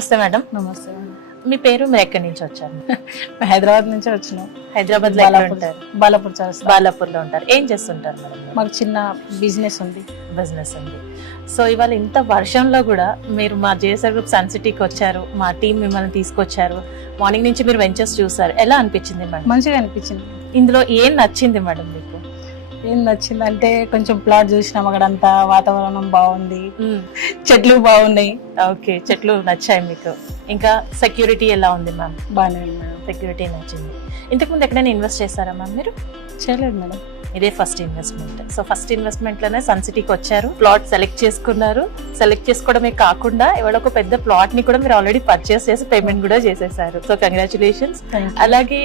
నమస్తే మేడం. నమస్తే మేడం. మీ పేరు, మీరు ఎక్కడి నుంచి వచ్చారు? హైదరాబాద్ నుంచి వచ్చినాం. హైదరాబాద్ లో ఉంటారు? బాలాపూర్ చౌరస్తా. బాలాపూర్ లో ఉంటారు. ఏం చేస్తుంటారు మేడం? మాకు చిన్న బిజినెస్ ఉంది. బిజినెస్ ఉంది. సో ఇవాళ ఇంత వర్షంలో కూడా మీరు మా జేఎస్ఆర్ గ్రూప్ సన్ సిటీకి వచ్చారు, మా టీం మిమ్మల్ని తీసుకొచ్చారు, మార్నింగ్ నుంచి మీరు వెంచర్స్ చూసారు, ఎలా అనిపించింది మేడం? మంచిగా అనిపించింది. ఇందులో ఏం నచ్చింది మేడం మీకు? ఏం నచ్చిందంటే కొంచెం ప్లాట్ చూసినాం, అక్కడ అంతా వాతావరణం బాగుంది, చెట్లు బాగున్నాయి. ఓకే, చెట్లు నచ్చాయి మీకు. ఇంకా సెక్యూరిటీ ఎలా ఉంది మ్యామ్? బాగానే ఉంది మేడం. సెక్యూరిటీ నచ్చింది. ఇంతకుముందు ఎక్కడైనా ఇన్వెస్ట్ చేశారా మ్యామ్ మీరు? చేయలేదు మేడం. ఇదే first investment. So first investment లోనే సన్ సిటీకి వచ్చారు, ప్లాట్ సెలెక్ట్ చేసుకున్నారు. సెలెక్ట్ చేసుకోవడమే కాకుండా ఇవాళ ఒక పెద్ద ప్లాట్ ని కూడా మీరు ఆల్రెడీ పర్చేస్ చేసి పేమెంట్ కూడా చేసేసారు. So congratulations. అలాగే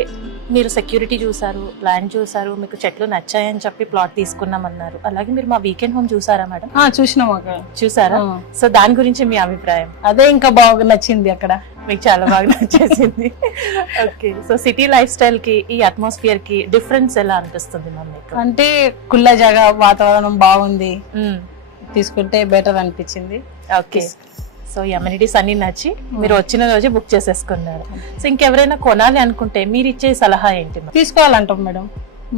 మీరు సెక్యూరిటీ చూసారు, ల్యాండ్ చూసారు, మీకు చెట్లు నచ్చాయని చెప్పి ప్లాట్ తీసుకున్నామన్నారు. అలాగే మీరు మా వీకెండ్ హోమ్ చూసారా మేడం? చూసినాం అక్కడ. చూసారా? సో దాని గురించి మీ అభిప్రాయం? అదే ఇంకా బాగా నచ్చింది అక్కడ. మీకు చాలా బాగా నచ్చేసింది. Okay, so city life style కి ఈ అట్మాస్ఫియర్ కి డిఫరెన్స్ ఎలా అనిపిస్తుంది మ్యామ్ మీకు? అంటే కుల్ల జాగా, వాతావరణం బాగుంది, తీసుకుంటే బెటర్ అనిపించింది. ఓకే, సో ఈ అమ్యూనిటీస్ అన్ని నచ్చి మీరు వచ్చిన రోజే బుక్ చేసేసుకున్నారు. సో ఇంకెవరైనా కొనాలి అనుకుంటే మీరు ఇచ్చే సలహా ఏంటి? తీసుకోవాలంటాం మేడం.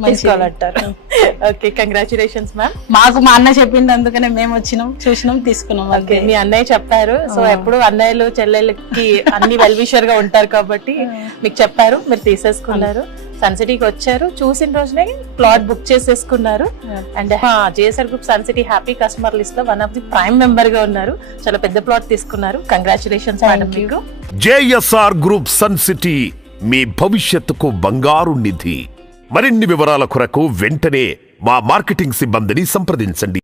తీసుకోవాలంటారు. Okay, congratulations ma'am. మాకు మా అన్న చెప్పింది, అందుకనే మేము వచ్చినాం, చూసినాం, తీసుకున్నాం. ఓకే, మీ అన్నయ్య చెప్పారు. సో ఎప్పుడు అన్నయ్యలు చెల్లెళ్ళకి అన్ని వెల్ విషర్ గా ఉంటారు కాబట్టి మీకు చెప్పారు, మీరు తీసేసుకున్నారు. సన్ సిటీకి వచ్చారు, చూసిన రోజునే ప్లాట్ బుక్ చేసేసుకున్నారు. And JSR group Sun City happy customer list లో one of the prime member గా ఉన్నారు. చాలా పెద్ద ప్లాట్ తీసుకున్నారు. కంగ్రాచులేషన్స్ మేడం మీకు. జేఎస్ఆర్ గ్రూప్ సన్ సిటీ, మీ భవిష్యత్తుకు బంగారు నిధి. మరిన్ని వివరాల కొరకు వెంటనే మా మార్కెటింగ్ సిబ్బందిని సంప్రదించండి.